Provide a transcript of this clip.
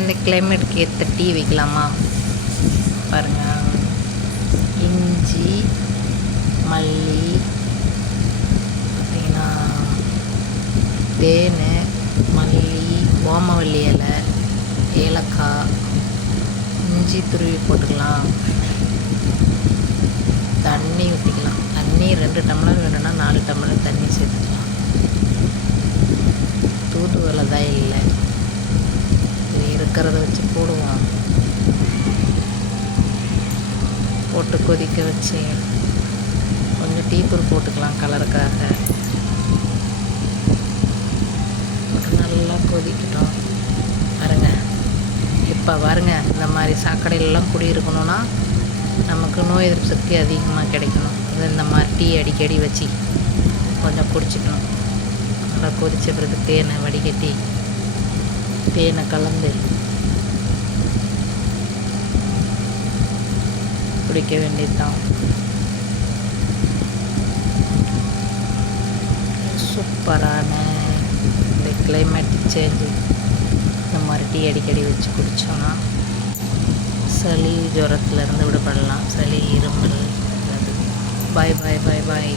இந்த கிளைமேட்டுக்கு ஏற்ற டீ வைக்கலாமா பாருங்கள். இஞ்சி, மல்லி, பார்த்திங்கன்னா தேன், மல்லி, ஓமவல்லி இலை, ஏலக்காய், இஞ்சி துருவி போட்டுக்கலாம். தண்ணி ஊற்றிக்கலாம். தண்ணி 2 டம்ளர் வேணும்னா 4 டம்ளர் தண்ணி சேர்த்துக்கலாம். தூதுவளை தான் இல்லை, இது இருக்கிறத வச்சு போடுவோம். போட்டு கொதிக்க வச்சு கொஞ்சம் டீ தூள் போட்டுக்கலாம் கலருக்காக. போட்டு நல்லா கொதிக்கட்டும். பாருங்க, இப்போ பாருங்க, இந்த மாதிரி சாக்கடையிலலாம் குடியிருக்கணும்னா நமக்கு நோய் எதிர்ப்பு சக்தி அதிகமாக கிடைக்கணும். இந்த மாதிரி டீ அடிக்கடி வச்சு கொஞ்சம் குடிச்சிக்கணும். நல்லா கொதிச்ச பிறகு தேனை வடிகட்டி தேனை கலந்து குடிக்க வேண்டியதுதான். சூப்பரான இந்த கிளைமேட்டிக் சேஞ்சு இந்த மாதிரி டீ அடிக்கடி வச்சு குடித்தோன்னா சளி ஜுரத்துலேருந்து விடுபடலாம். சளி, இருமல். பாய் பாய் பாய் பாய்.